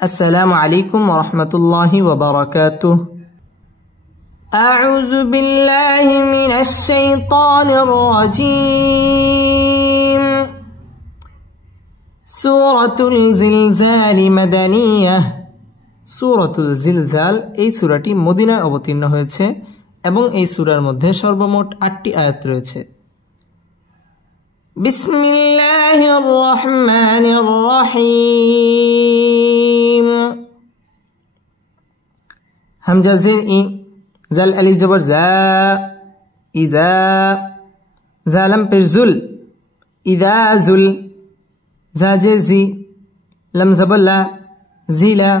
السلام عليكم ورحمة الله وبركاته. أعوذ بالله من الشيطان الرجيم. سورة الزلزال مدنية. সূরাতুল জিলজাল এই সূরাটি মদিনায় অবতীর্ণ হয়েছে এবং এই সূরার মধ্যে সর্বমোট 8টি আয়াত রয়েছে। বিসমিল্লাহির রহমানির রহিম। হামজা জের ই, জাল আলিফ জবর জা, ইজা, জালাম পেশ জুল, ইদা জুল, জা জের জি, লাম জবর লা, জিলা,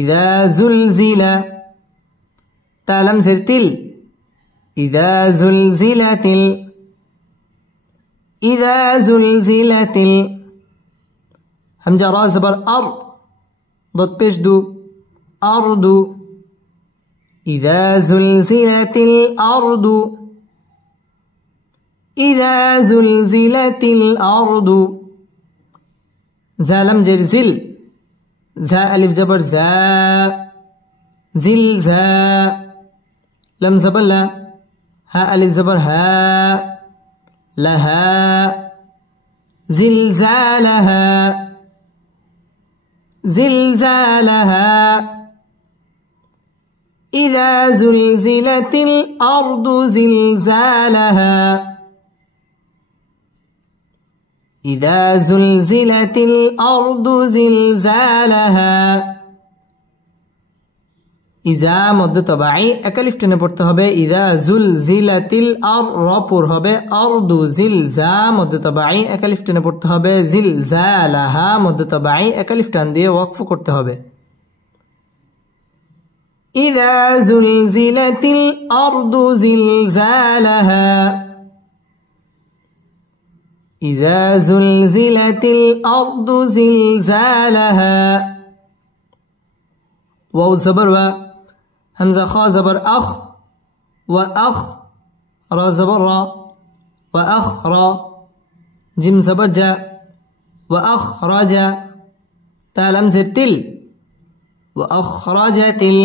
ইদা জুলজিলা, তা লাম জের তিল, ইদা জুলজিলাতিল, ইদা জুলজিলাতিল। হামজা রা জবর আর, দত পেশ দু, আরদু, ইদা জুলজিলাতিল আরদু, ইদা জুলজিলাতিল আরদু। জালাম জের জিল, زا ألف جبر زا، زلزا، لم زبر لا، ها ألف زبر ها، لها، زلزالها، زلزالها. إذا زلزلت الأرض زلزالها، إذا زلزلت الأرض زلزالها. إذا مد طبعي أكلف টেনে পড়তে হবে। إذا زلزلت الأرض পুর হবে أرض زلزا مد طبعي أكلف টেনে পড়তে হবে। زلزالها مد طبعي أكلف টান দিয়ে ওয়াকফ করতে হবে। إذا زلزلت الأرض زلزالها، إذا زلزلت الأرض زلزالها. واو زبر و، همزة خا زبر أخ، وأخ، را زبر را، وأخرى، جيم زبر جا، وأخرج، تا لم زر تل، وأخرجت ال،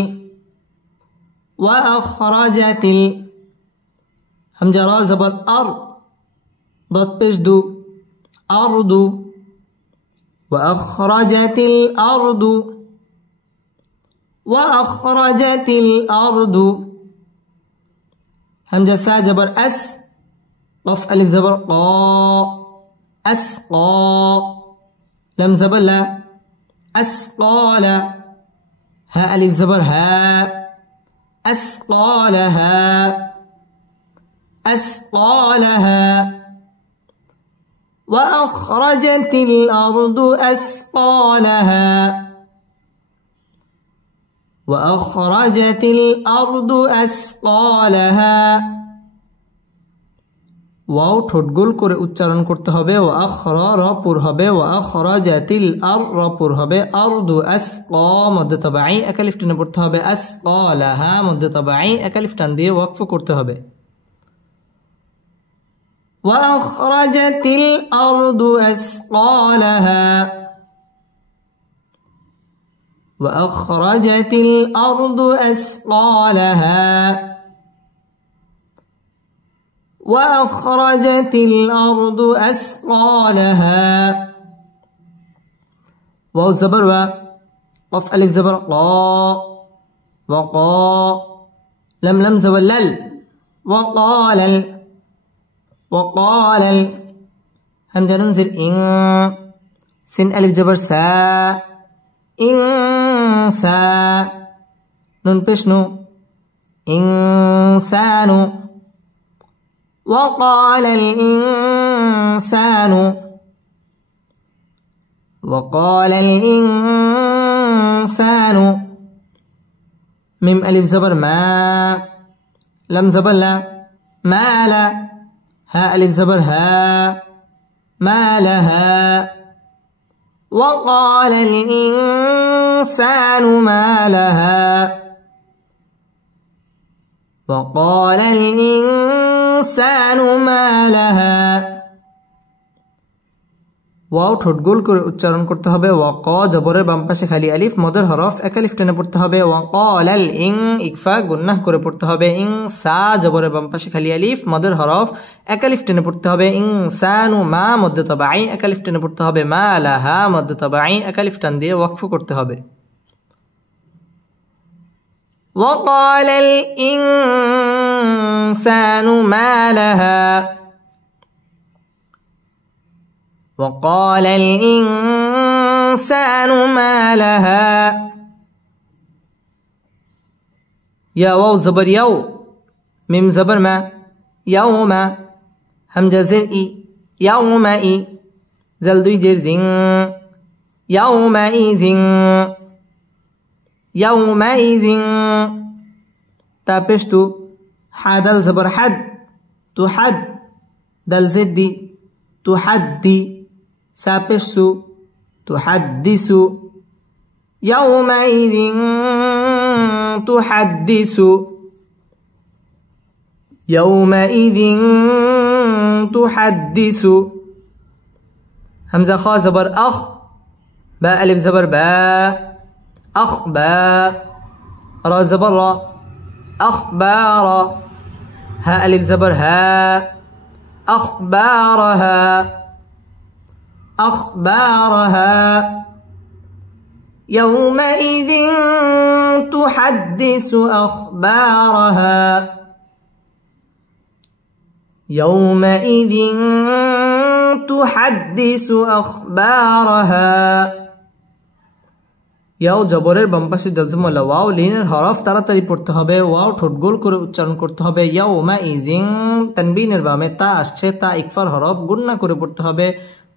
وأخرجت ال. همزة را زبر أر، ضد পেশ দু، أرض، وأخرجت الأرض، وأخرجت الأرض. همزة سا جبر أس، قف ألف زبر قا، أسقى، لم زبر لا، أسقال، ها ألف زبر ها، أسقالها، أسقالها. وأخرجت الأرض أثقالها، وأخرجت الأرض أثقالها. ওয়াও ঠোঁট গোল করে উচ্চারণ করতে হবে। ওয়াখরা র পুর হবে, ওয়াখরাজাতিল আর র পুর হবে, আরদু আসকা মধ্য তাবাঈ একালিফ টেনে পড়তে হবে, আসকালাহা মধ্য তাবাঈ একালিফ টান দিয়ে ওয়াকফ করতে হবে। وأخرجت الأرض أثقالها، وأخرجت الأرض أثقالها، وأخرجت الأرض أثقالها. واو زبر و، قف ألف زبر قا، وقا، لم زبر لل، وقال ال، وقال ال. همزة ننزل إن، سين ألف جبر سا، إنسا، نون پیش نو، إنسان. وقال الإنسان، وقال الإنسان. ميم ألف زبر ما، لم زبر لا، ما لا، ها ألف زبر ها، ما لها. وقال الإنسان ما لها، وقال الإنسان ما لها. ওয়াও ঠোঁট গোল করে উচ্চারণ করতে হবে। ওয়াক জবরের বাম পাশে খালি আলিফ মদের হরফ এক আলিফ টেনে পড়তে হবে। ওয়াকালাল ইং ইকফা গুন্নাহ করে পড়তে হবে। ইং সা জবরের বাম পাশে খালি আলিফ মদের হরফ এক আলিফ টেনে পড়তে হবে। ইনসানু মা মদ্দে তাবাঈ এক আলিফ টেনে পড়তে হবে। মা লাহা মদ্দে তাবাঈ এক আলিফ টান দিয়ে ওয়াকফ করতে হবে। ওয়াকালাল ইনসানু মা লাহা وقال الإنسان ما لها يا واو زبر يو ميم زبر ما يوم همزة زر إي يومئ زل دوي جر زين يومئذ يومئذ تابشتو حدل زبر حد تحد دل زر دي تحدي سابشسو تحدث يومئذ تحدث يومئذ تحدث همزة خاء زبر أخ باء ألف زبر باء أخباء را زبر را أخبار هاء ألف زبر هاء أخبارها أخبارها يومئذ تحدث أخبارها يومئذ تحدث أخبارها ইয়াও জবরের বাম পাশে জজমওয়ালা ওয়াও লিনের হরফ তাড়াতাড়ি পড়তে হবে। ওয়াও ঠোঁট গোল করে উচ্চারণ করতে হবে। ইয়াউমাইযিন তানবিনের বামে তা আসছে, তা ইকফার হরফ গুন্না করে পড়তে হবে।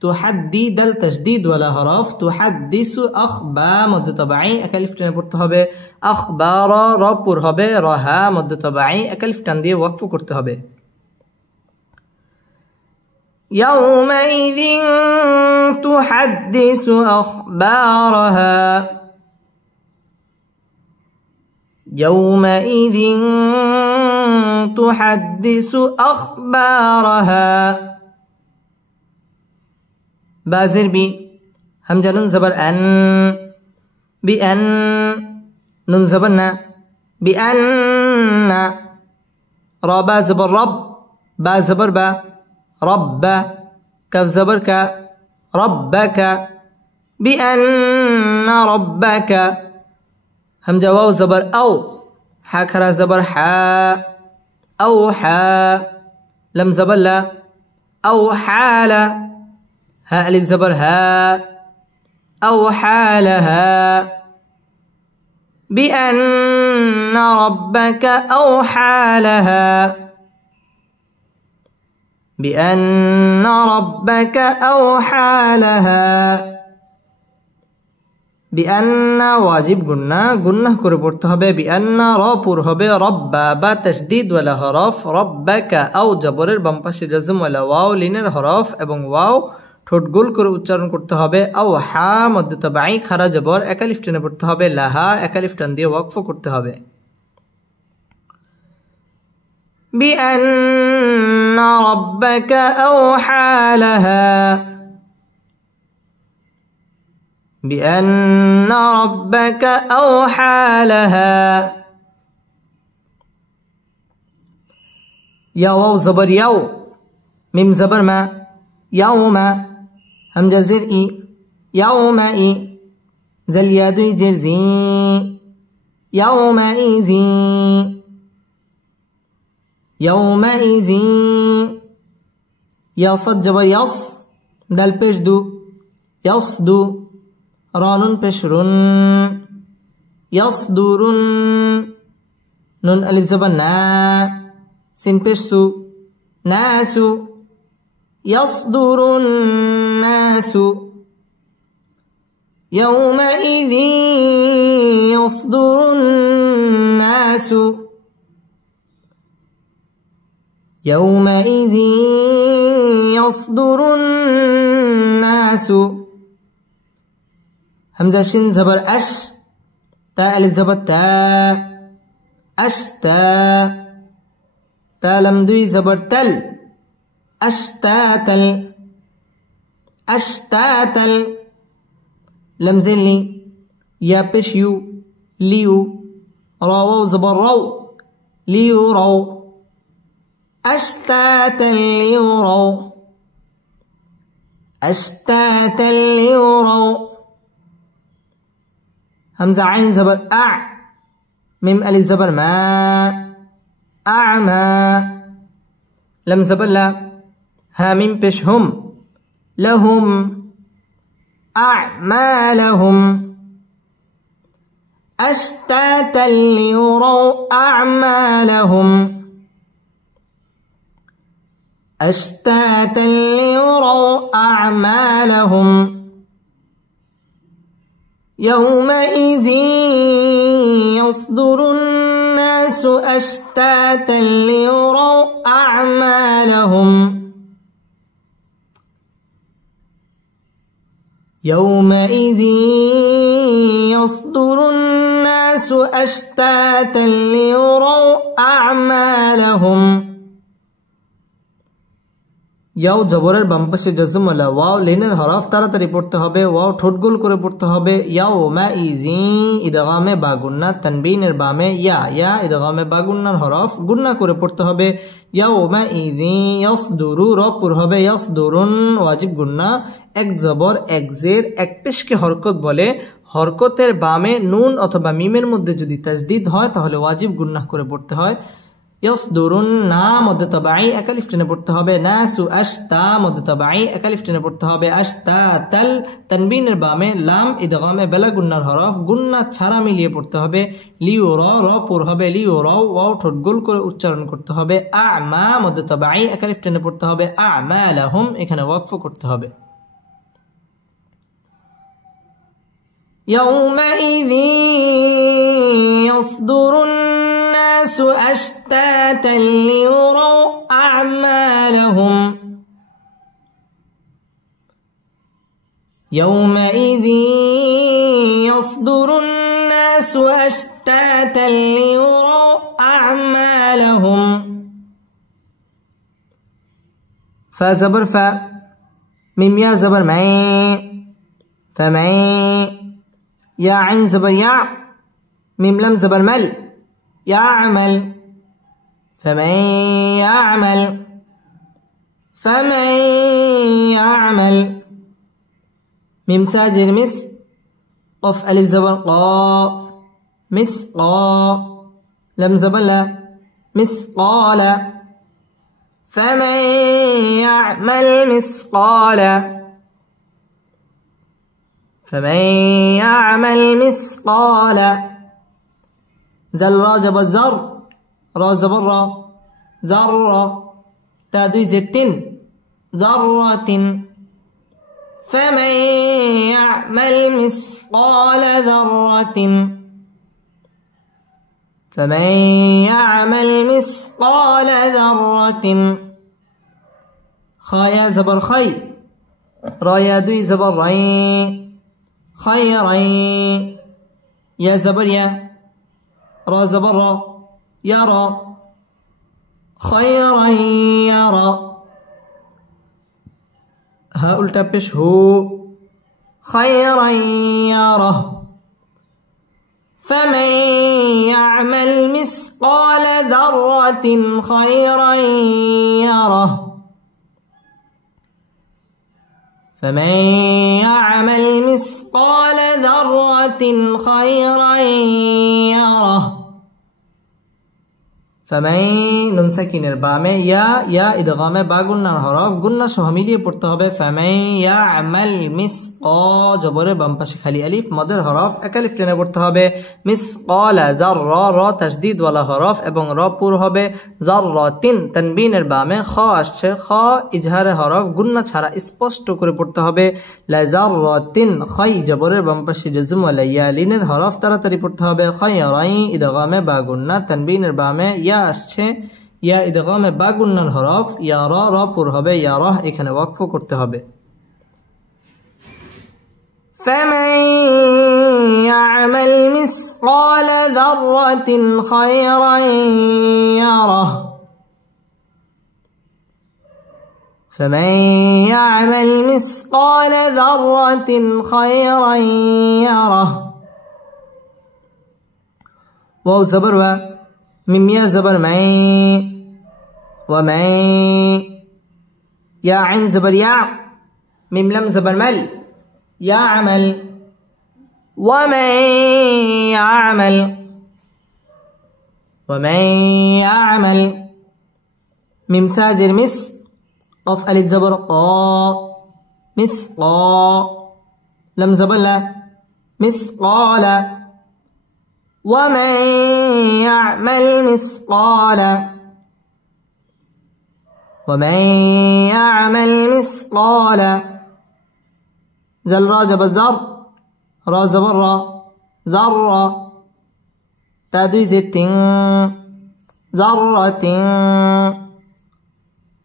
তুহাদ্দি দাল তাসদীদ ওয়ালা হরফ তুহাদ্দিসু আখবা মদ্দে তাবাঈ এক আলিফ টেনে পড়তে হবে। আখবারা র পুর হবে, রহা মদ্দে তাবাঈ এক আলিফ টান দিয়ে ওয়াকফ করতে হবে। يومئذ تحدث أخبارها يومئذ تحدث أخبارها بازر بي همزة نون زبر أن بأن نون زبرنا بأن را با زبر رب با زبر با رب كف زبر ك ربك بأن ربك همزة واو زبر أو حاكرا زبر حا أو حا لم زبر لا أو حال ها ألف زبر ها أو حالها بأن ربك أوحى لها بأن ربك أوحى لها بأن واجب গুন্নাহ করে পড়তে হবে। بأن রা পুর হবে, রব্বা বা তাসদীদ ওয়ালা হরফ, রব্বাকা আও জবরের বাম পাশে জজম ওয়ালা ওয়াও লিনের হরফ এবং ওয়াও ঠোঁট গোল করে উচ্চারণ করতে হবে। আও হা মদ্দে তাবাঈ খারা জবর এক আলিফ টেনে পড়তে হবে। লাহা এক আলিফ টান দিয়ে ওয়াকফ করতে হবে। بأن ربك أوحى لها بأن ربك أوحى لها يا واو زبر يو ميم زبر ما يوم همزة زر إي يومئ زل يد جر زي يومئذ يومئذ يا صد جبر يص دال پیش دو يصدو رانون پیش رن يصدرن نون الف زبر نا سين پیش سو ناسو يصدر الناس يومئذ يصدر الناس يومئذ يصدر الناس همزة شين زبر أش تا ألف زبر تا أشتا تا لم دوي زبر تل أشتاتل أشتاتل لم زلي يا بش يو ليو راو زبر رو ليورو أشتاتا ليورو أشتاتا ليورو همزة عين زبر أع ميم ألف زبر ما أعمى لم زبر لا ها ميم بش هم لهم أعمالهم أشتاتا ليروا أعمالهم أشتاتا ليروا أعمالهم يومئذ يصدر الناس أشتاتا ليروا أعمالهم يومئذ يصدر الناس أشتاتا ليروا أعمالهم ইয়াও জবরের বাম পাশে জজম ওয়ালা ওয়াও লাইনের হরফ তাড়াতাড়ি পড়তে হবে ওয়াও ঠোঁট গোল করে পড়তে হবে ইয়াউমাইজি ইদগামে বা গুন্না তানবিনের বামে ইয়া ইদগামে বা গুন্নার হরফ গুন্না করে পড়তে হবে ইয়াউমাইজি ইয়াসদুরু র পুর হবে ইয়াসদুরুন ওয়াজিব গুন্না এক জবর এক জের এক পেশকে হরকত বলে হরকতের বামে নুন অথবা মিমের মধ্যে যদি তাসদীদ হয় তাহলে ওয়াজিব গুন্না করে পড়তে হয় يصدرن مد طبيعي اكاليف টেনে পড়তে হবে নাসু আশতা মদ তবাই একালিফ টেনে পড়তে হবে আশতাতাল তানবিনের বামে লাম ইদগামে বেলা গুন্নার হরফ গুন্না ছাড়া মিলিয়ে পড়তে হবে লিউরা র পুর হবে লিউরা ওয়াও ঠোঁট গোল করে উচ্চারণ করতে হবে আ'মা মদ তবাই একালিফ টেনে পড়তে হবে আ'মালাহুম এখানে ওয়াকফ করতে হবে يومئذ يصدر الناس أشتاتا ليروا أعمالهم يومئذ يصدر الناس أشتاتا ليروا أعمالهم فا زبر فا ميم يا زبر معي فمعي يا عين زبر يا ميم لم زبر مل يعمل فمن يعمل ميم ساجر مس قف ألف زبر قا مسقا لم زبر لا مسقال فمن يعمل مثقال زل را جب زر را زبر را زر تا دوي زرتين ذرة فمن يعمل مثقال ذرة خا يا زبر خي را يا دوي زبر ري خيرين يا زبر يا را زبر را يرى خيرا يرى ها التا پیش هو خيرا يره فمن يعمل مثقال ذرة خيرا يره فمن يعمل مثقال ذرة خيرا يره فمن নুন সাকিনের বামে ইয়া ইদগামে বা গুন্নার হরফ গুন্না সহ মিলিয়ে পড়তে হবে ফামান ইয়ামাল মিসকা জবরের বাম পাশে খালি আলিফ মদের হরফ একালিফ টেনে পড়তে হবে মিসকালা যাররা র তাসদীদ ওয়ালা হরফ এবং র পুর হবে যাররাতিন তানবিনের বামে খ আসছে খ ইজহারের হরফ গুন্না ছাড়া স্পষ্ট করে পড়তে হবে লা যাররাতিন খাই জবরের বাম পাশে জজম ওয়ালা ইয়া লিনের হরফ তাড়াতাড়ি পড়তে হবে খায়রাই ইদগামে বা গুন্না তানবিনের বামে ইয়া আসছে ইয়া ইদগামে বা গুন্নার হরফ ইয়া র পুর হবে ইয়া রাহ এখানে ওয়াকফ করতে হবে فمن يعمل مثقال ذرة خيرا يره فمن يعمل مثقال ذرة خيرا يره واو زبر و ميم يا زبر مي ومن يا عين زبر يا ميم لم زبر مل يعمل ومن يعمل ميم ساجر مس قف ألف زبر قا مسقا لم زبر لا مسقال ومن يعمل مثقال زل را جب زر را زبر را ذرة تادوي زيتين ذرة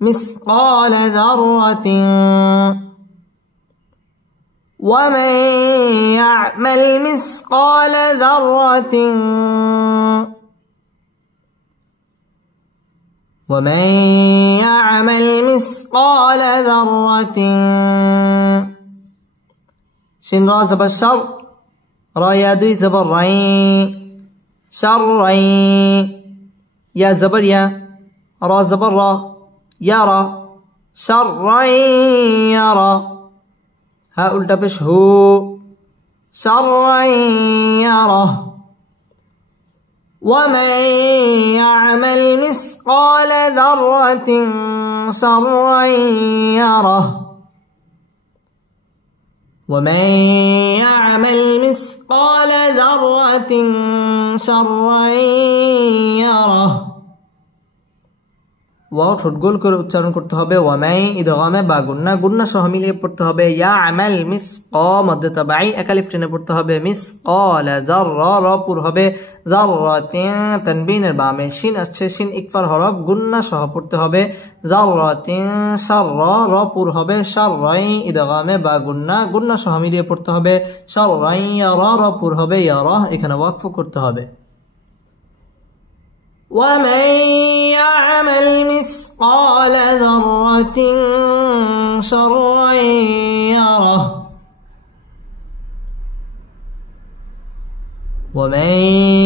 مثقال ذرة ومن يعمل مثقال ذرة شين را زبر شر را يا دوي زبر رين شرين يا زبر يا را زبر را يرى شرا يرى ها उल्टा पेश हो شرا يره ومن يعمل مثقال ذرة شرا يره ওয়াও ঠোঁট গোল করে উচ্চারণ করতে হবে ওয়ামাই ইদগামে বা গুন্না গুন্না সহ মিলিয়ে পড়তে হবে ইয়ামাল মিসকা মদ্দে তাবাই একালিফ টেনে পড়তে হবে মিসকাল যাররা রা পুর হবে যাররাতিন তানবিনের বামে শিন আসছে শিন ইকফার হরফ গুন্না সহ পড়তে হবে যাররাতিন শাররা রা পুর হবে শাররাই ইদগামে বা গুন্না গুন্না সহ মিলিয়ে পড়তে হবে শাররাই ইয়ারা রা পুর হবে ইয়ারা এখানে ওয়াকফ করতে হবে ومن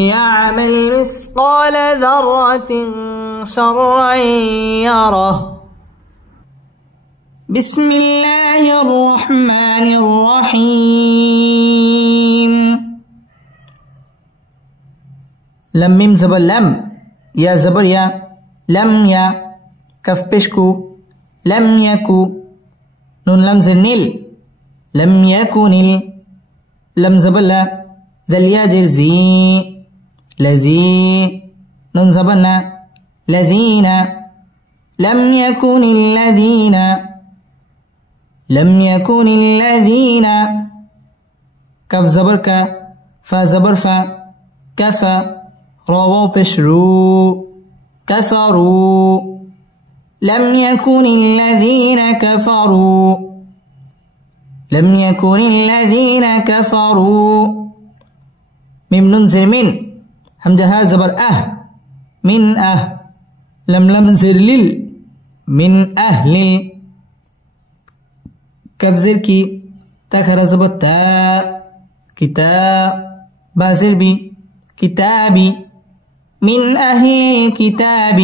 يعمل مثقال ذرة شرا يره بسم الله الرحمن الرحيم لم ميم زبر لم يا زبر يا لم يا كف بشكو لم يكو نون لم زنيل لم يكن لم زبر لا ذل يا جرزي لزي نون زبرنا لذين لم يكن الذين كف زبر كا فا زبر فا كفا راو بشرو كفروا لم يكن الذين كفروا ميم نون زر من همزة زبر من لم زر لل من أهل كف زر كي تاخر زبر تا كتاب بازر بي كتابي من أهل الكتاب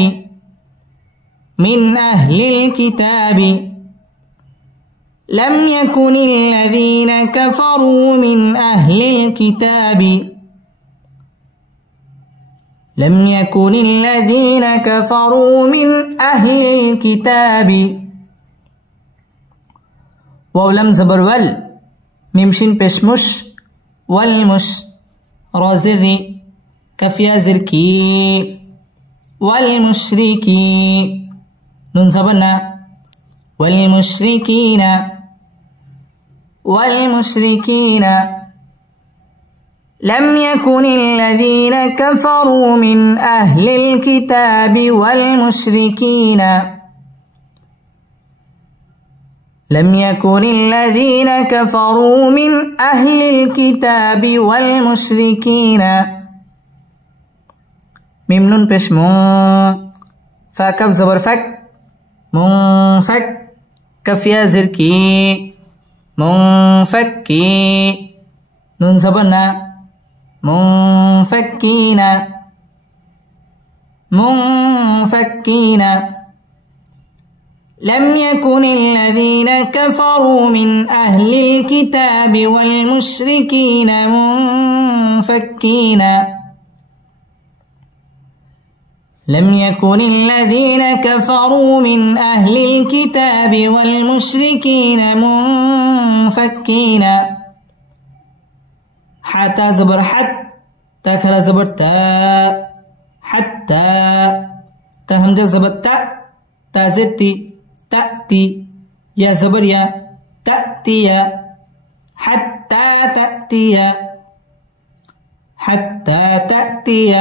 لم يكن الذين كفروا من أهل الكتاب ولم زبر ول ميمشين بشمش والمش رازري كفيا زركي والمشركي نون زبرنا والمشركين لم يكن الذين كفروا من أهل الكتاب والمشركين ميم نون بش مون فا كف زبر فك منفك كف يا زركي منفكي نون زبرنا منفكين منفكين لم يكن الذين كفروا من أهل الكتاب والمشركين منفكين لم يكن الذين كفروا من أهل الكتاب والمشركين منفكين حتى زبر حت تاكرا زبر تا حتى تهمجة زبر تا زدتي تأتي يا زبر يا تأتي حتى تأتي حتى تأتي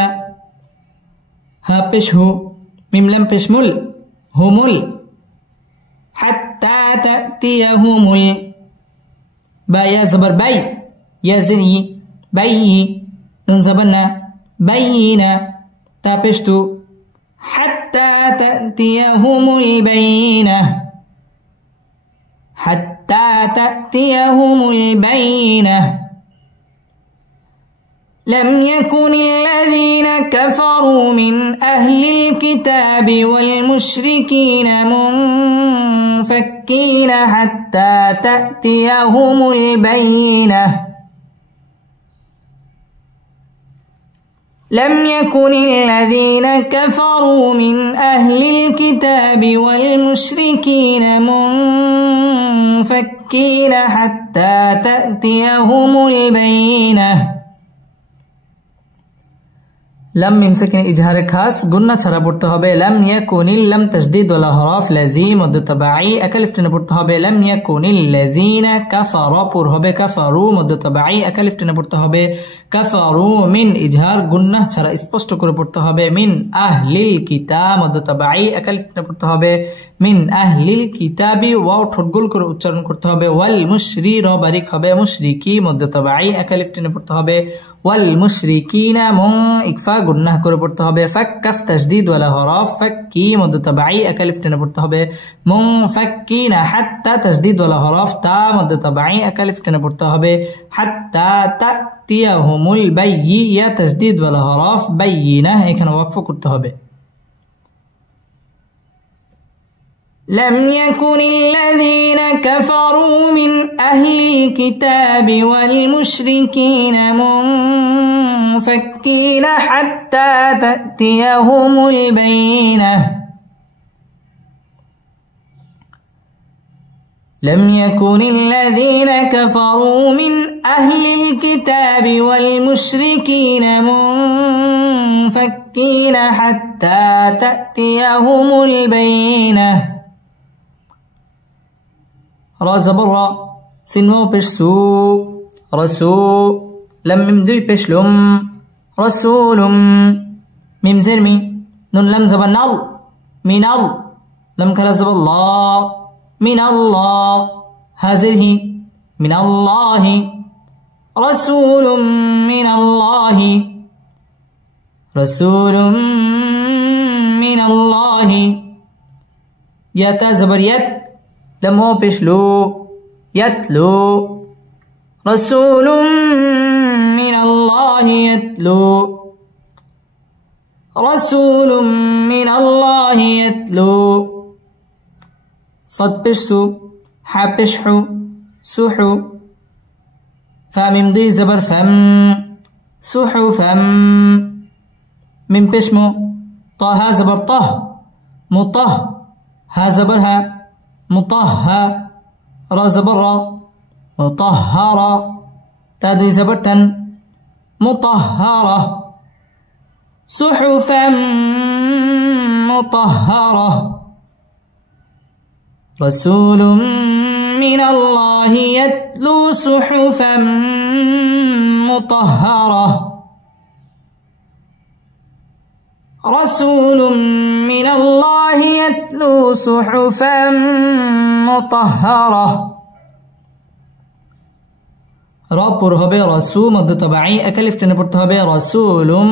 ها پیش هو میم لم پیش مل همول حتى تأتيهم با يا زبر بي يا زني بي نون زبرنا بينا تا پیش تو حتى تأتيهم البينة حتى تأتيهم البينة لم يكن الذين كفروا من أهل الكتاب والمشركين منفكين حتى تأتيهم البينة لم يكن الذين كفروا من أهل الكتاب والمشركين منفكين حتى تأتيهم البينة لم মিমসাকিন ইজহারে খাস গুন্না ছাড়া পড়তে হবে লাম ইয়াকুনিল লাম তাসদীদ ওয়ালা হরফ লাযিম মদ তাবাঈ একালিফ টেনে পড়তে হবে লাম ইয়াকুনিল লাযিনা কাফারা পুর হবে কাফারু মদ তাবাঈ একালিফ টেনে পড়তে হবে কাফারু মিন ইজহার গুন্না ছাড়া স্পষ্ট করে পড়তে হবে মিন আহলিল কিতাব মদ তাবাঈ একালিফ টেনে পড়তে হবে মিন আহলিল কিতাবি ওয়াও ঠোঁট গোল করে উচ্চারণ করতে হবে ওয়াল মুশরি র বারিক হবে মুশরিকি মদ তাবাঈ একালিফ টেনে পড়তে হবে ওয়াল মুশরিকিনা মুন ইকফা গুন্নাহ করে পড়তে হবে ফাক কাফ তাসদীদ ওয়ালা হরফ ফাক্কি মদ তাবাঈ একালিফ টেনে পড়তে হবে মুনফাক্কিনা হাত্তা তাসদীদ ওয়ালা হরফ তা মদ তাবাঈ একালিফ টেনে পড়তে হবে হাত্তা তাতিয়াহুমুল বাইয়ি ইয়া তাসদীদ ওয়ালা হরফ বাইয়িনা এখানে ওয়াকফ করতে হবে لم يكن الذين كفروا من أهل الكتاب والمشركين منفكين حتى تأتيهم البينة لم يكن الذين كفروا من أهل الكتاب والمشركين منفكين حتى تأتيهم البينة را زبر را سنو پیش سو رسو لم میم دوی پیش لم رسولم میم زر می نون لم زبر نل من ال لم کلا زبر الله من الله هذه من الله رسول من الله رسول من الله يا زبر يد لم هو بشلو يتلو رسول من الله يتلو رسول من الله يتلو صد بشسو حا بشحو سحو فميم ضي زبر فم سحو فم من بشمو طه زبر طه مطه ها زبر ها مطهى را زبر را مطهر تادوي زبرتن مطهرة صحفا مطهرة رسول من الله يتلو صحفا مطهرة رسول من الله يتلو صحفا مطهرة র পুর হবে রসু মধ্য তবাই একালিফ টেনে পড়তে হবে রসুলুম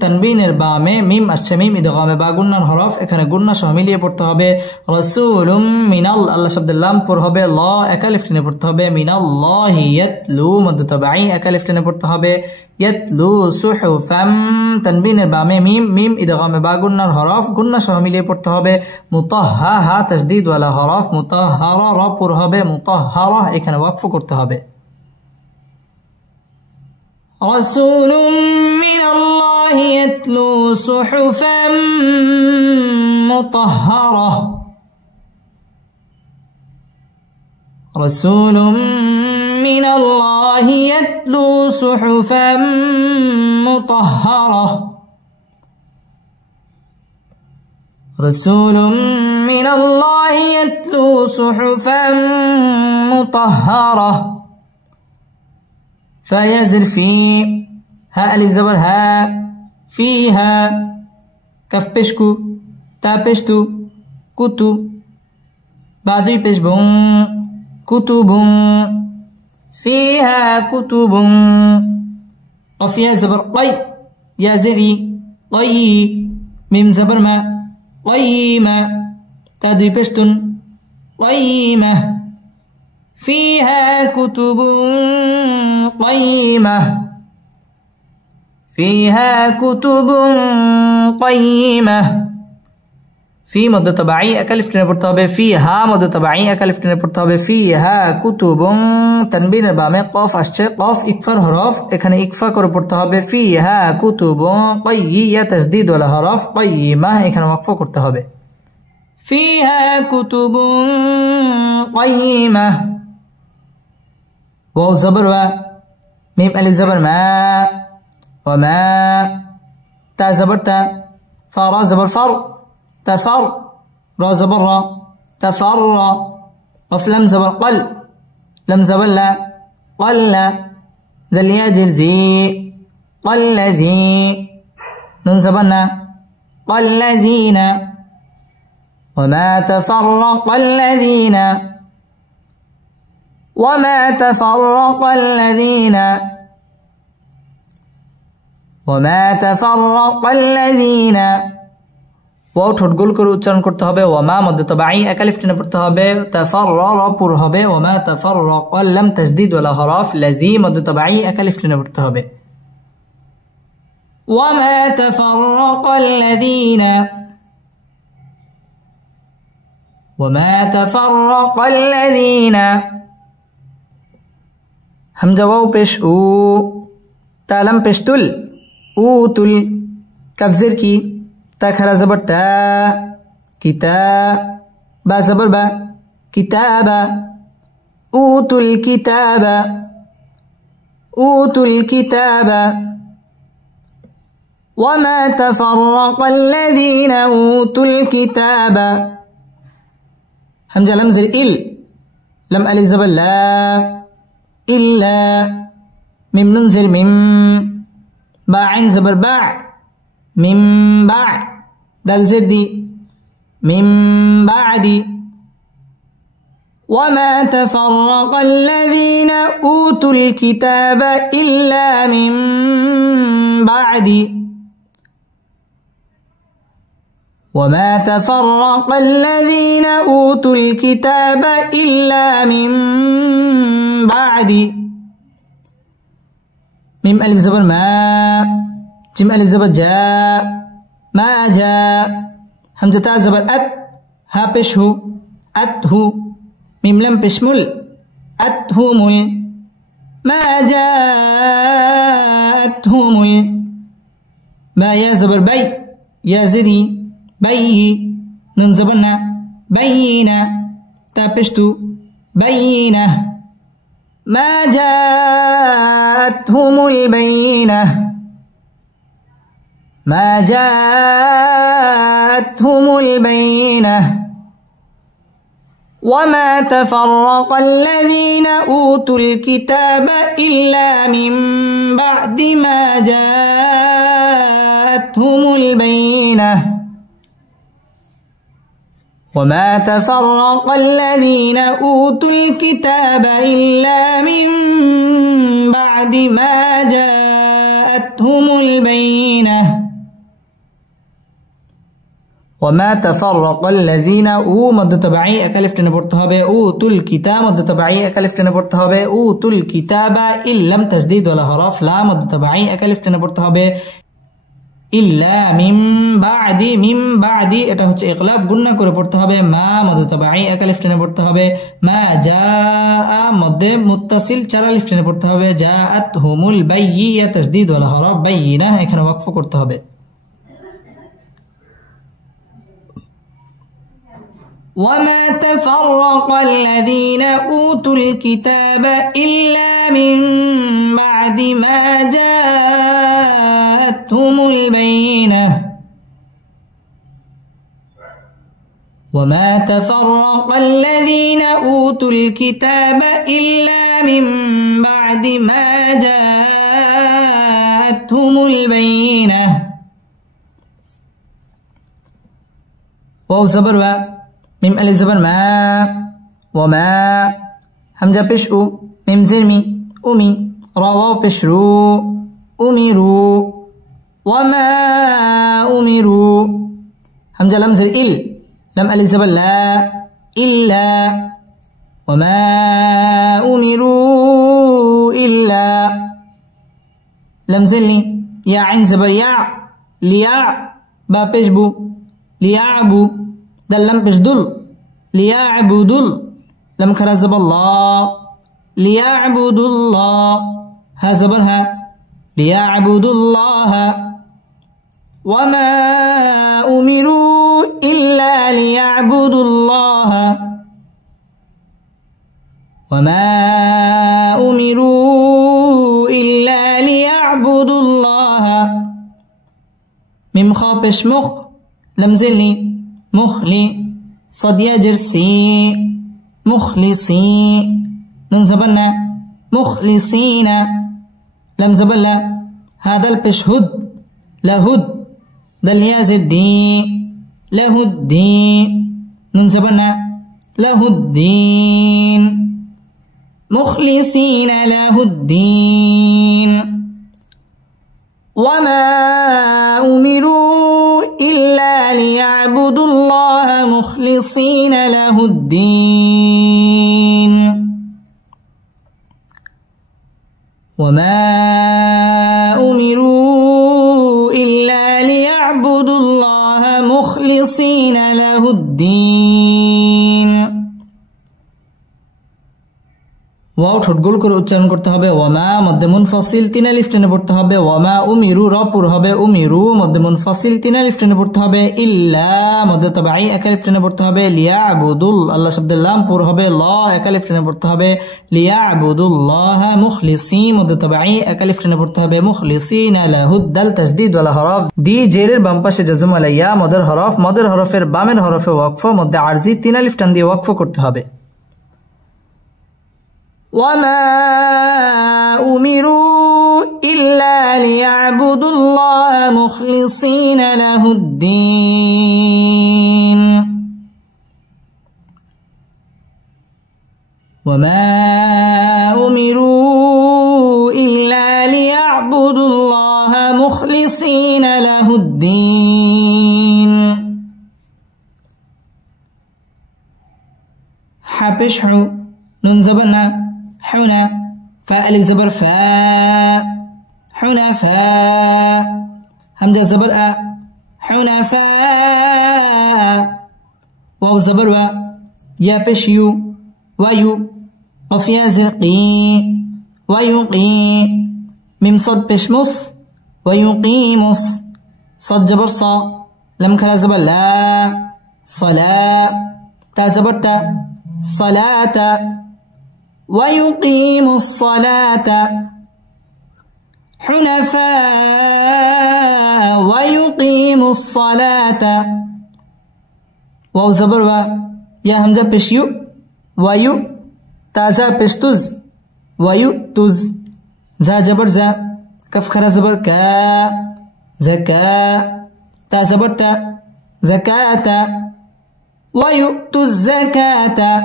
তানবিনের বামে মিম আসছে মিম ইদগামে বা গুন্নার হরফ এখানে গুন্না সহ মিলিয়ে পড়তে হবে রসুলুম মিনাল আল্লাহ শব্দের লাম পুর হবে ল একালিফ টেনে পড়তে হবে মিনাল্লাহি ইয়াতলু মধ্য তবাই একালিফ টেনে পড়তে হবে ইয়াতলু সুহুফাম তানবিনের বামে মিম মিম ইদগামে বা গুন্নার হরফ গুন্না সহ মিলিয়ে পড়তে হবে মুতাহহা তাসদীদ ওয়ালা হরফ মুতাহহারা র পুর হবে মুতাহহারা এখানে ওয়াকফ করতে হবে رسول من الله يتلو صحفا مطهرة رسول من الله يتلو صحفا مطهرة رسول من الله يتلو صحفا مطهرة فيزر في ها ألف زبر ها فيها كف بشكو تا بشتو كتو بعدي بشبون كتب فيها كتب قف يا زبر قي يا زري قي ميم زبر ما قيمة تا دي بشتن قيمة فيها كتب قيمة فيها كتب قيمة في مد تبعي أكلف টেনে পড়তে হবে فيها مد تبعي أكلف টেনে পড়তে হবে فيها كتب তানবিনের বামে কফ আসছে কফ ইকফার হরফ এখানে ইকফা করে পড়তে হবে فيها كتب قيمة তাসদীদ ওয়ালা হরফ قيمة এখানে ওয়াকফ করতে হবে فيها كتب قيمة واو زبر و ميم ألف زبر ما وما تا زبر تا فا را زبر فر تفر را زبر را تفر قف لم زبر قل لم زبر لا قل ذل ياجر زي قل زي نون زبرنا قل زين وما تفرق الذين وما تفرق الذين وما تفرق الذين ওয়াও ঠোঁট গোল করে উচ্চারণ করতে হবে ওয়ামা মধ্যে তবাই একালিফ টেনে পড়তে হবে তাফাররা পুর হবে ওয়ামা তাফাররাক লাম তাসদীদ ওয়ালা হরফ লাজি মধ্যে তবাই একালিফ টেনে পড়তে হবে ওয়ামা তাফাররাকাল্লাযীনা وما تفرق الذين همزة واو پیش او تالم پیش تل او تل کف زر کی تا کھرا زبر تا کتاب با زبر با کتابا اوتوا الكتاب اوتوا الكتاب وما تفرق الذين اوتوا الكتاب همزة لم زر إل لم ألف زبر لا إلا ميم ننزر ميم باع زبر باع ميم باع دال زر دي ميم بعد وما تفرق الذين أوتوا الكتاب إلا من بعد وما تفرق الذين أوتوا الكتاب إلا من بعد ميم ألف زبر ما جيم ألف زبر جاء ما جاء همزة تا زبر أت ها پیش هو أت هو ميم لم پیش مل أت هو مل ما جاءتهم ما يا زبر بي يا زري بي نون زبرنا بينا تابشتو بينة ما جاءتهم البينة ما جاءتهم البينة وما تفرق الذين أوتوا الكتاب إلا من بعد ما جاءتهم البينة وما تفرق الذين أوتوا الكتاب إلا من بعد ما جاءتهم البينة وما تفرق الذين مد تبعي أكلف تنبرت هبه أوتوا الكتاب مد تبعي أكلف تنبرت هبه أوتوا الكتاب إلم تشديد ولا حرف لا مد تبعي أكلف تنبرت هبه إلا من بعد এটা হচ্ছে ইকলাব গুণনা করে পড়তে হবে মা মদ তাবাঈ একালিফ টেনে পড়তে হবে মা জাআ মধ্যে মুত্তাসিল চার আলিফ টেনে পড়তে হবে জাআত হুমুল বাইয়্যা তাসদীদ ওয়ালা হরফ বাইয়িনা এখানে ওয়াকফ করতে হবে وما تفرق الذين أوتوا الكتاب إلا من بعد ما جاءتهم البينة وما تفرق الذين أوتوا الكتاب إلا من بعد ما جاءتهم البينة واو زبر و ميم ألف زبر ما وما همزة بش أو ميم زرمي أمي راو بش رو أمروا وما أمروا همزة لم زر إل لم ألف زبر لا إلا وما أمروا إلا لم زلني يا عين زبر يا ليا با بش بو ليعبوا دل لم بشدل ليعبدوا لم كرزب الله ليعبدوا الله ها زبرها ليعبدوا الله وما أمروا إلا ليعبدوا الله وما أمروا إلا ليعبدوا الله ميم خابش مخ لم زلني مخلي صد يجر سي مخلصي نون زبلنا مخلصين لم زبلنا هذا البشهد لهد دل يازر دي له الدين نون زبلنا له الدين مخلصين له الدين وما أمروا إلا ليعبدوا الله مخلصين له الدين وما أمروا إلا ليعبدوا الله مخلصين له الدين ওয়াও ঠোঁট গোল করে উচ্চারণ করতে হবে ওয়ামা মধ্যে মুনফাসিল তিন আলিফ টেনে পড়তে হবে ওয়ামা উমিরু র পুর হবে উমিরু মধ্যে মুনফাসিল তিন আলিফ টেনে পড়তে হবে ইল্লা মধ্যে তাবাঈ এক আলিফ টেনে পড়তে হবে লিয়াবুদুল আল্লাহ শব্দের লাম পুর হবে ল এক আলিফ টেনে পড়তে হবে লিয়াবুদুল্লাহ মুখলিসি মধ্যে তাবাঈ এক আলিফ টেনে পড়তে হবে মুখলিসিনা লাহু দাল তাসদীদ ওয়ালা হরফ দি জেরের বাম পাশে জাজম আলাইয়া মদের হরফের বামের হরফে ওয়াকফ মধ্যে আরজি তিন আলিফ টান দিয়ে ওয়াকফ করতে হবে وما أمروا إلا ليعبدوا الله مخلصين له الدين وما أمروا إلا ليعبدوا الله مخلصين له الدين حبشحو نون زبرنا حنا فاء ألف زبر فاء حنفاء همزة زبر أ حنفاء واو زبر و يا بش يو ويو وفيا زرقي ويقي ميم صد بش مص ويقيمس صد زبر صا لم كلا زبر لا صلاة تا زبر تا صلاة ويقيم الصلاة حنفاء ويقيم الصلاة واو زبر و يا همزة بشيو ويو تازا بشتز ويو تز زا جبر زا كف خرا زبر كا زكاة تا زبر تا زكاة ويؤتوا الزكاة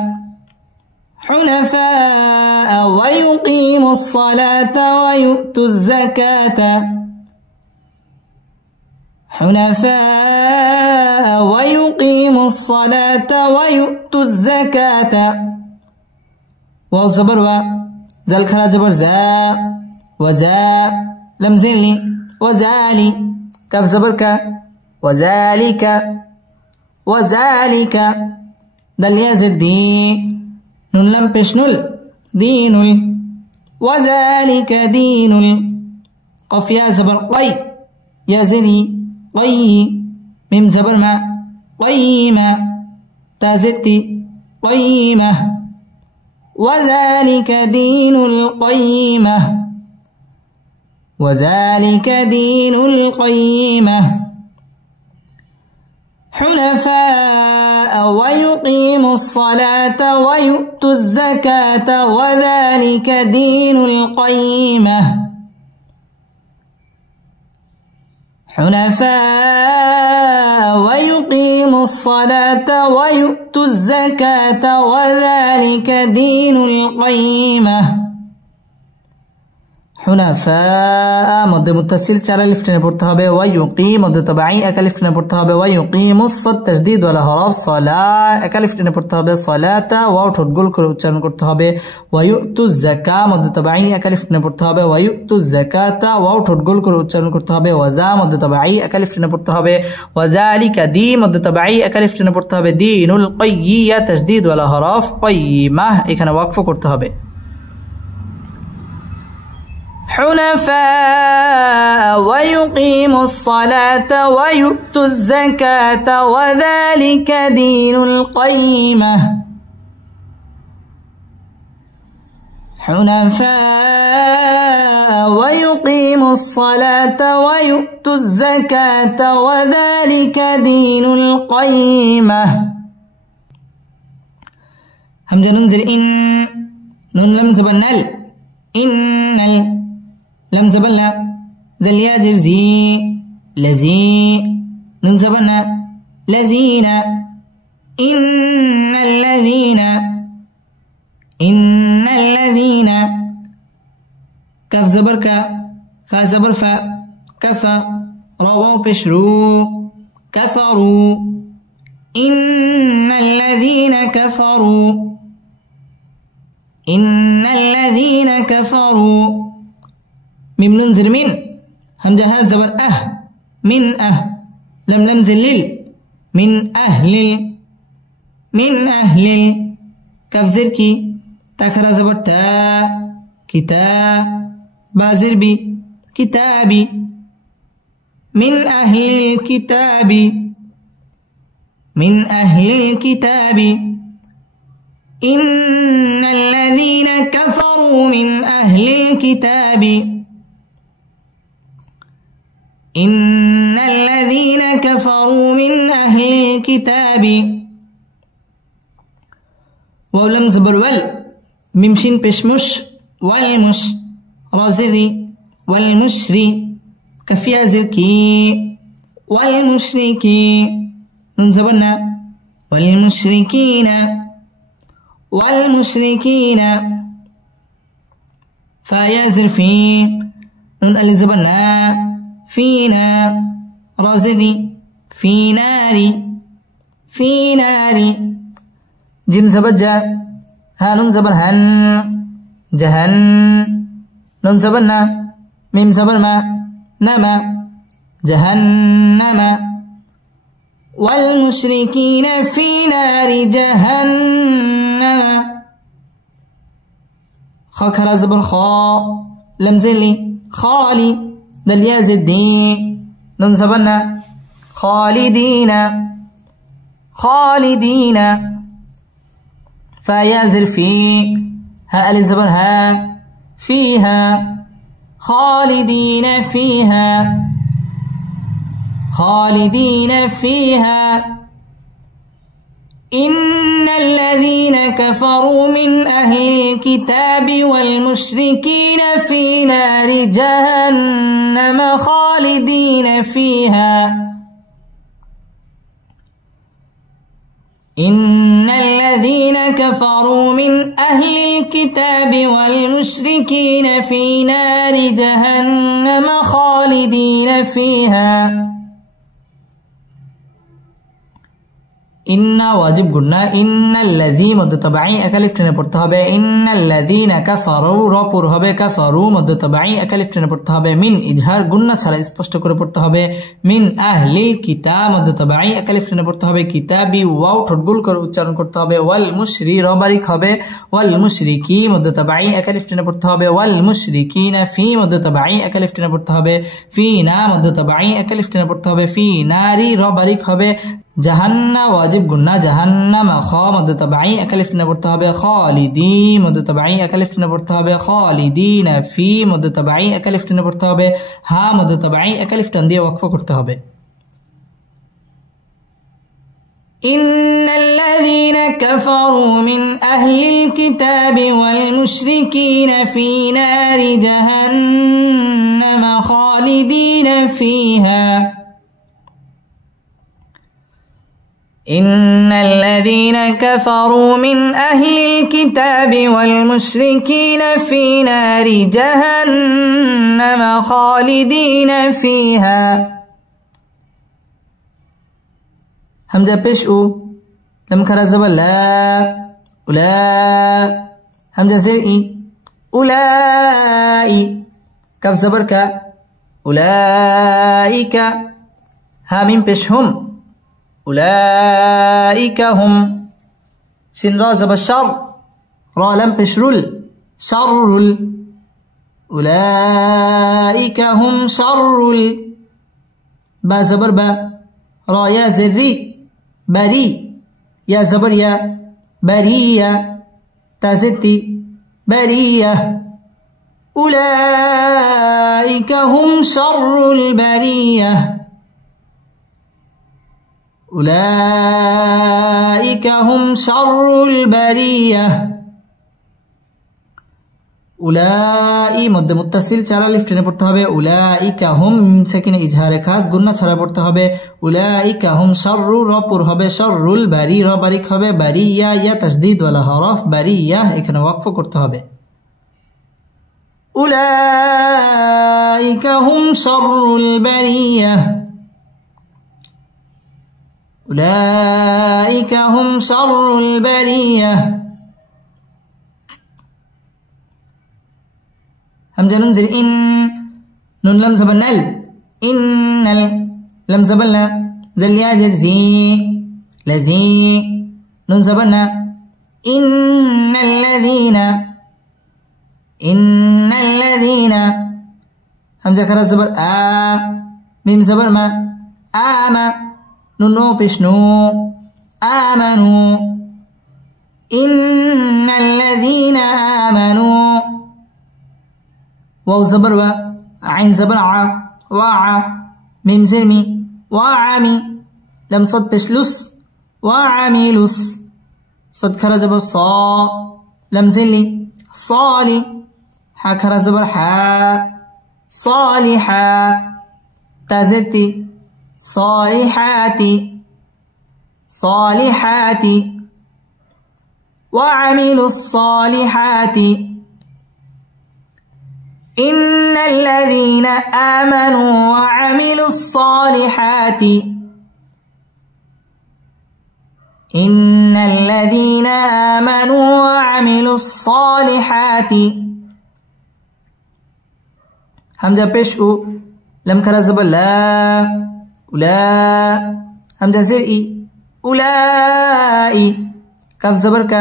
حنفاء ويقيموا الصلاة ويؤتوا الزكاة حنفاء ويقيموا الصلاة ويؤتوا الزكاة واو زبر و ذل خرا زبر زا وزا لم زين وذالي كاف زبر كا وذلك وذلك دل يزر دي نون لم بشنل دين وذلك دين قف يا زبر قي يا زني قي ميم زبر ما قيمة تازتي قيمة وذلك دين القيمة وذلك دين القيمة حنفاء ويقيموا الصلاة ويؤتوا الزكاة وذلك دين القيمة حنفاء ويقيموا الصلاة ويؤتوا الزكاة وذلك دين القيمة حنفاء مد متصل 4 الف টেনে পড়তে হবে ويقيم مد তবাই 1 الف টেনে পড়তে হবে ويقيم الصاد تشديد ولا حرف صلاة 1 الف টেনে পড়তে হবে صلاة ওয়াও ঠোঁট গোল করে উচ্চারণ করতে হবে ويؤتوا الزكاة مد তবাই 1 الف টেনে পড়তে হবে ويؤتوا الزكاة ওয়াও ঠোঁট গোল করে উচ্চারণ করতে হবে وذا مد তবাই 1 الف টেনে পড়তে হবে وذلك دي مد তবাই 1 الف টেনে পড়তে হবে دين القيم تشديد ولا حرف قيمة এখানে ওয়াকফ করতে হবে حنفاء ويقيموا الصلاة ويؤتوا الزكاة وذلك دين القيمة حنفاء ويقيموا الصلاة ويؤتوا الزكاة وذلك دين القيمة همزة ننزل إن نون لم زبنال إن لم زبلنا ذل ياجر زي لزي نون زبلنا لزين إن الذين كف زبر كا فا زبر فا كفا رووا بشرو كفروا إن الذين كفروا ميم ننزل من همزة ها زبر من لم ننزل لل من أهل كف زركي تاكرا زبر تا كتاب بازر بي كتابي من أهل الكتاب إن الذين كفروا من أهل الكتاب إن الذين كفروا من أهل الكتاب ولم زبر وال ممشين بشمش والمش رازري والمشري كفيا زركي والمشركي ننزبرنا والمشركين فيا زرفي نون الزبرنا فينا رازدي في ناري جيم زبجا هانون زبر هن جهن نون زبرنا ميم زبر ما نما جهنم والمشركين في نار جهنم خاكرا زبر خا لمزلي خالي دل يزدي نون زبرنا خالدين فيازر في ها الزبر ها فيها خالدين فيها إن الذين كفروا من أهل الكتاب والمشركين في نار جهنم خالدين فيها إن الذين الذين كفروا من أهل الكتاب والمشركين في نار جهنم خالدين فيها ইন্না ওয়াজিব গুন্না ইন্নাল্লাযী মধ্য তাবাঈ একালিফ টেনে পড়তে হবে ইন্নাল্লাযীনা কাফারু রপুর হবে কাফারু মধ্য তাবাঈ একালিফ টেনে পড়তে হবে মিন ইজহার গুন্না ছাড়া স্পষ্ট করে পড়তে হবে মিন আহলিল কিতাব মধ্য তাবাঈ একালিফ টেনে পড়তে হবে কিতাবি ওয়াও ঠোঁট গোল করে উচ্চারণ করতে হবে ওয়াল মুশরি রবারিক হবে ওয়াল মুশরিকি মধ্য তাবাঈ একালিফ টেনে পড়তে হবে ওয়াল মুশরিকিনা ফি মধ্য তাবাঈ একালিফ টেনে পড়তে হবে ফিনা মধ্য তাবাঈ একালিফ টেনে পড়তে হবে ফি নারি রবারিক হবে জাহান্না ওয়াজিব গুন্না জাহান্নাম খ মধ্য তাবাঈ একালিফ টেনে পড়তে হবে খালিদি মধ্য তাবাঈ একালিফ টেনে পড়তে হবে খালিদিনা ফি মধ্য তাবাঈ একালিফ টেনে পড়তে হবে হা মধ্য তাবাঈ একালিফ টান দিয়ে ওয়াকফ করতে হবে ইন্নাল্লাযীনা কাফারু মিন আহলিল কিতাবি ওয়াল মুশরিকিনা ফি নারি জাহান্নাম খালিদিনা ফিহা إن الذين كفروا من أهل الكتاب والمشركين في نار جهنم خالدين فيها همزة بشؤ لم كرزب لا أولا همزة زرئي أولئي كف زبرك أولئك هامين بشهم أولئك هم سين را زبر شر را لم بشرل شر أولئك هم شر با زبر با را يا زري بري يا زبر يا برية تازتي برية أولئك هم شر البرية أولئك هم شر البرية أولئي مد متصل চারা লিফট টেনে পড়তে হবে উলাইকা হুম সেখানে ইজহারে খাস গুন্না ছাড়া পড়তে হবে উলাইকা হুম শাররু রপুর হবে শাররুল বারি রবারিক হবে বারিয়া ইয়া তাসদীদ ওয়ালা হরফ বারিয়া এখানে ওয়াকফ করতে হবে উলাইকা হুম শাররুল বারিয়া أولئك هم شر البرية همزة ننزل إن نون لم زبلنا إن لم زبلنا ذل ياجر زي لزي نون زبلنا إن الذين همزة كرا زبر ميم زبر ما آما نونو بشنو آمنوا إن الذين آمنوا واو زبر و عين زبر ع وع ميم زرمي وعمي لم صد بشلس وعملس صد كرا زبر صا لم زلي صالي حا كرا زبر حا صالحا تازرتي صالحات وعملوا الصالحات إن الذين آمنوا وعملوا الصالحات إن الذين آمنوا وعملوا الصالحات همزة بشؤ لم كرزب لا أولا همزة زرئي أولئي كف زبرك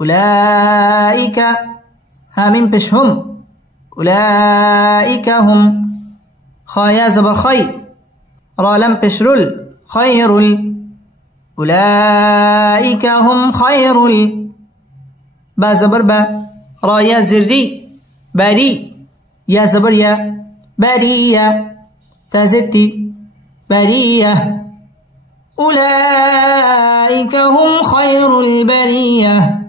أولئك هامين بشهم أولئك هم خايا زبر خي را لم بشرل خير أولئك هم خير با زبر با را يا زري بري يا زبر يا برية تازرتي برية أولئك هم خير البرية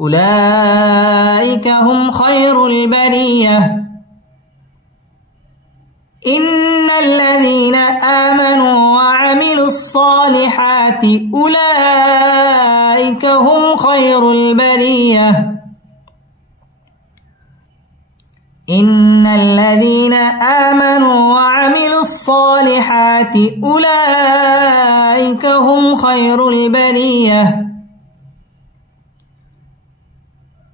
أولئك هم خير البرية إن الذين آمنوا وعملوا وعملوا الصالحات أولئك هم خير البرية إن الذين آمنوا وعملوا الصالحات أولئك هم خير البرية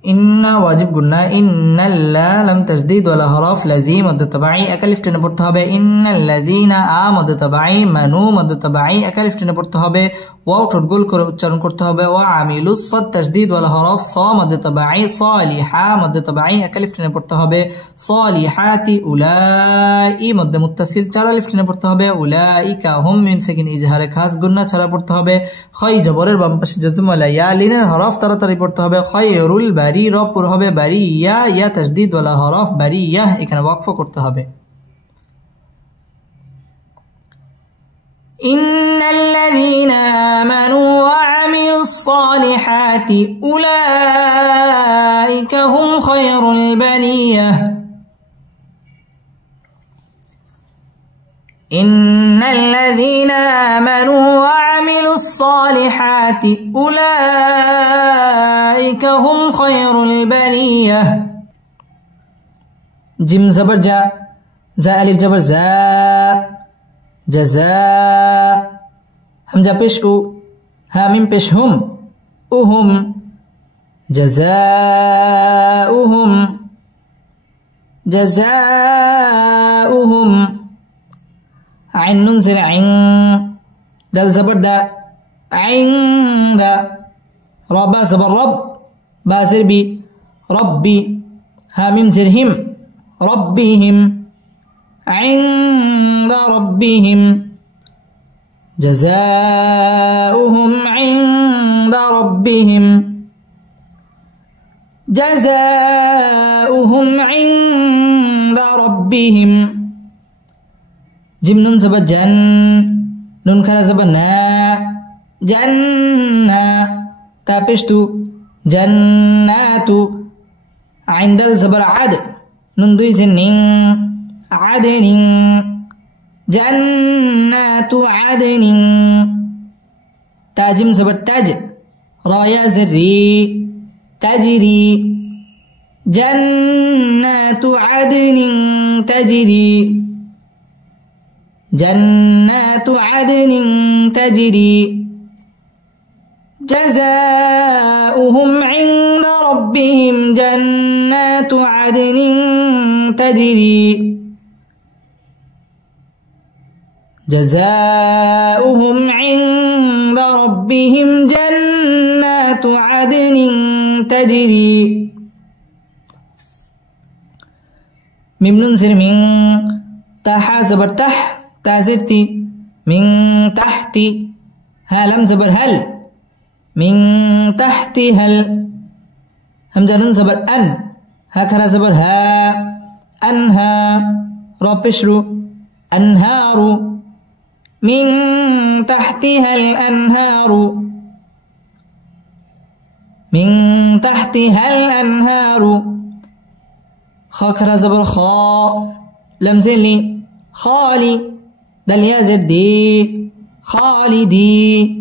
إن واجب قلنا إن اللا لم تجديد ولا حرف لازم مد تبعي أكلف টেনে পড়তে হবে إن الذين مد تبعي منو مد تبعي أكلف টেনে পড়তে হবে ওয়াও ঠোঁট গোল করে উচ্চারণ করতে হবে وعملوا الصاد تجديد ولا حرف صا مد تبعي صالحا مد تبعي أكلف টেনে পড়তে হবে صالحات أولئك مد متصل চার আলিফ টেনে পড়তে হবে أولئك هم মিম সাকিন ইজহারে খাস গুন্না ছাড়া পড়তে হবে খয় জবরের বাম পাশে জজম ওয়ালা ইয়া লিনের হরফ তাড়াতাড়ি পড়তে হবে খায়রুল বারি র পুর হবে বারিয়া ইয়া তাজদীদ ওয়ালা হরফ বারিয়া এখানে ওয়াকফ করতে হবে إن الذين آمنوا وعملوا الصالحات أولئك هم خير البرية إن الذين آمنوا وعملوا الصالحات أولئك هم خير البرية جيم زبر جا زا ألف جبر زا جزاء همزة پیش او ها میم پیش هم اوهم جزاؤهم جزاؤهم عين ننزل عين دال زبر دا عند ربا زبر رب با زر بي ربي ها ميم زرهم ربهم عند ربهم جزاؤهم عند ربهم جزاؤهم عند ربهم جيم نون زبر جن نون كلا زبر نا جنة تابشتو جنات عند الزبر عد نون دوي زنين عدن جنات عدن تاجم زبر تاج رايا زري تجري جنات عدن تجري جنات عدن تجري جزاؤهم عند ربهم جنات عدن تجري جزاؤهم عند ربهم جنات عدن تجري ميم نون زر من تح زبر تح تازرتي من تحت ها لم زبر هل من تحت هل همزة نون زبر أن هكذا زبر ها أنها ربشرو أنهار من تحتها الأنهار من تحتها الأنهار خاكرا زبر خاء لمزلي خالي دل يا زدي خالدي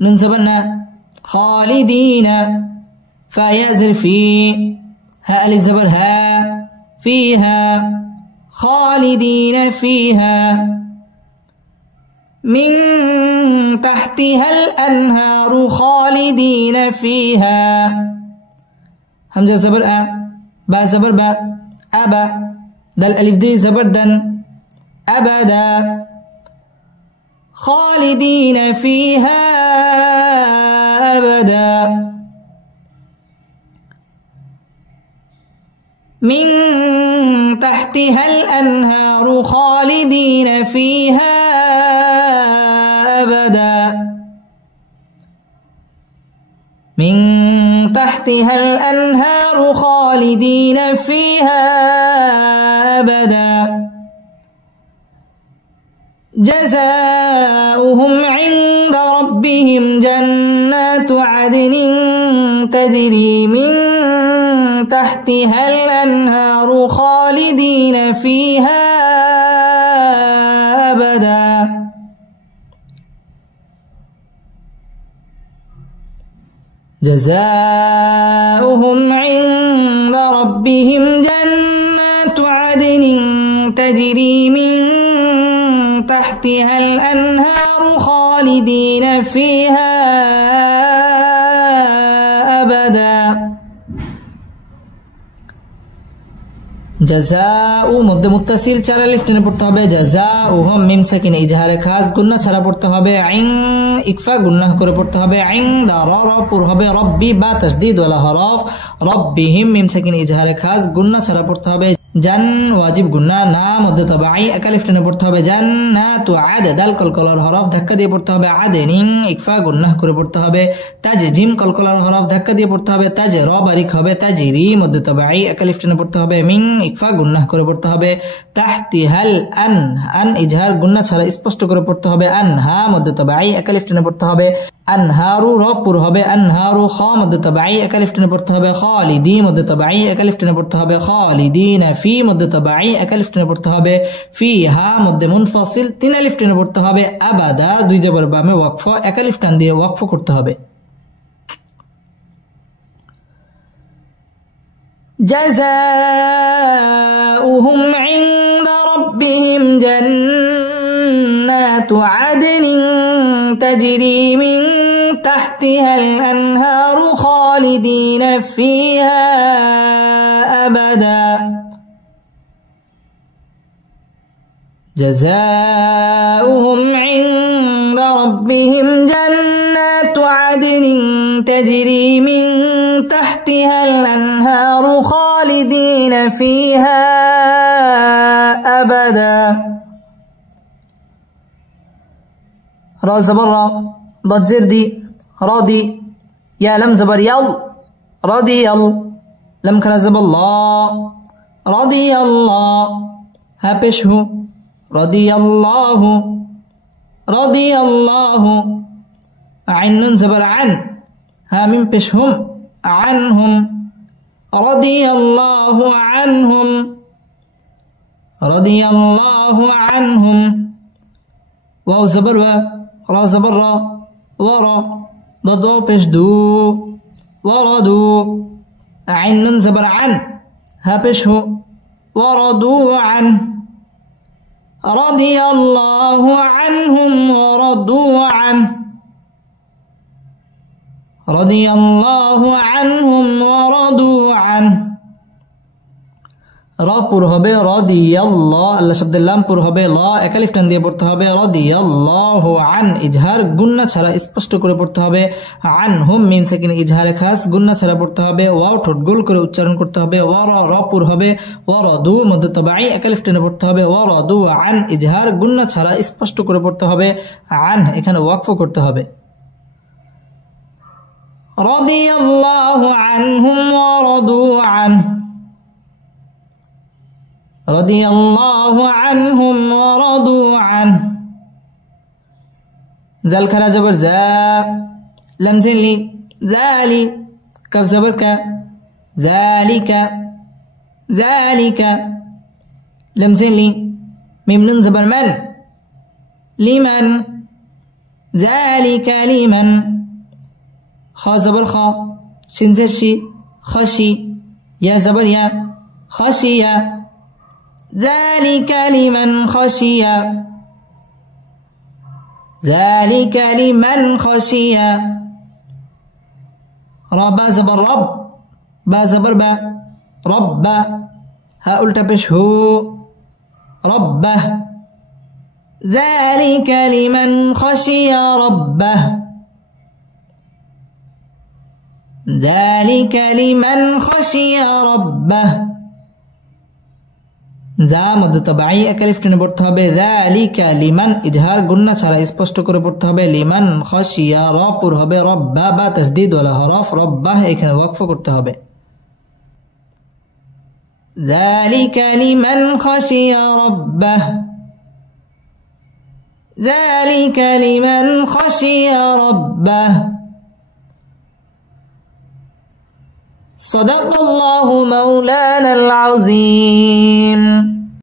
ننزبنا خالدين فيا زرفي ها ألف زبر ها فيها خالدين فيها من تحتها الأنهار خالدين فيها همزة زبر أ با زبر با أبا دل ألف دي زبر دن أبدا خالدين فيها أبدا من تحتها الأنهار خالدين فيها أبدا من تحتها الأنهار خالدين فيها أبدا جزاؤهم عند ربهم جنات عدن تجري من تحتها الأنهار خالدين فيها أبدا جزاؤهم عند ربهم جنات عدن تجري من تحتها الأنهار خالدين فيها أبدا জাযাউ মধ্যে মুত্তাসিল চার আলিফ টেনে পড়তে হবে। জাযাউহুম মিম সাকিন ইজহারে খাস গুন্না ছাড়া পড়তে হবে। আইন ইকফা গুন্না করে পড়তে হবে। আইন দা র পুর হবে। রব্বি বা তাসদীদ ওয়ালা হরফ। রব্বিহিম মিম সাকিন ইজহারে খাস গুন্না ছাড়া পড়তে হবে। জান ওয়াজিব গুন্না না মধ্যে তাবাই এক আলিফ টেনে পড়তে হবে। জান্নাতু আদ দাল কলকলার হরফ ধাক্কা দিয়ে পড়তে হবে। আদেনিন ইকফা গুন্না করে পড়তে হবে। তাজ জিম কলকলার হরফ ধাক্কা দিয়ে পড়তে হবে। তাজ র বারিক হবে। তাজরি মধ্যে তাবাই এক আলিফ টেনে পড়তে হবে। মিন ইকফা গুন্না করে পড়তে হবে। তাহতিহাল আন আন ইজহার গুন্না ছাড়া স্পষ্ট করে পড়তে হবে। আনহা মধ্যে তাবাই এক আলিফ টেনে পড়তে হবে। আনহারু র পুর হবে। আনহারু খ মধ্যে তাবাই এক আলিফ টেনে পড়তে হবে। খালিদি মধ্যে তাবাই এক আলিফ টেনে পড়তে হবে। খালিদিনা ফি মধ্যে তাবাই এক আলিফ টেনে পড়তে হবে। ফিহা মধ্যে মুনফাসিল তিন আলিফ টেনে পড়তে হবে। আবাদা দুই জবর বামে ওয়াকফ এক আলিফ টান দিয়ে ওয়াকফ করতে হবে। জাযাউহুম ইনদা রাব্বিহিম জান্নাতু আদনিন তাজরি মিন তাহতিহাল আনহারু খালিদিনা ফিহা আবাদা جزاؤهم عند ربهم جنات عدن تجري من تحتها الأنهار خالدين فيها أبدا را زبر را ضد زردي راضي يا لم زبر يل راضي يل لم كلا زبر الله راضي الله ها بشه رضي الله رضي الله عين زبر عن ها من بشهم عنهم رضي الله عنهم رضي الله عنهم واو زبر و را زبر را ورا ضد بشدو وردوا عين زبر عن ها بشه وردوا عنه رضي الله عنهم ورضوا عنه رضي الله عنهم ورضوا عنه রা পুর হবে রাদিয়াল্লাহ আল্লাহ শব্দের লাম পুর হবে লা এক আলিফ টান দিয়ে পড়তে হবে। রাদিয়াল্লাহু আন ইজহার গুন্না ছাড়া স্পষ্ট করে পড়তে হবে। আনহুম মিম সাকিন ইজহারে খাস গুন্না ছাড়া পড়তে হবে। ওয়াও ঠোঁট গোল করে উচ্চারণ করতে হবে। ওয়ারা রা পুর হবে। ওয়ারাদু মধ্য তাবাই এক আলিফ টানে পড়তে হবে। ওয়ারাদু আন ইজহার গুন্না ছাড়া স্পষ্ট করে পড়তে হবে। আন এখানে ওয়াকফ করতে হবে। রাদিয়াল্লাহু আনহুম ওয়ারাদু আনহু رضي الله عنهم ورضوا عنه زال كرا زبر زا لم زلي زالي كف زبر ك ذلك ذلك لم زلي ميم نون زبر من لمن ذلك لمن خا زبر خا شين زرشي خشي يا زبر يا خشية ذلك لمن خشي ذلك لمن خشي رب زبر رب با زبر با رب ها قلت بش هو ربه ذلك لمن خشي ربه ذلك لمن خشي ربه যা মধ্য তাবাই এক আলিফ টেনে পড়তে হবে। যালিকা লিমান ইজহার গুন্না ছাড়া স্পষ্ট করে পড়তে হবে। লিমান খাশিয়া রা পুর হবে। রব্বা বা তাসদীদ ওয়ালা হরফ। রব্বাহ এখানে ওয়াকফ করতে হবে। যালিকা লিমান খাশিয়া রব্বাহ যালিকা লিমান খাশিয়া রব্বাহ صدق الله مولانا العظيم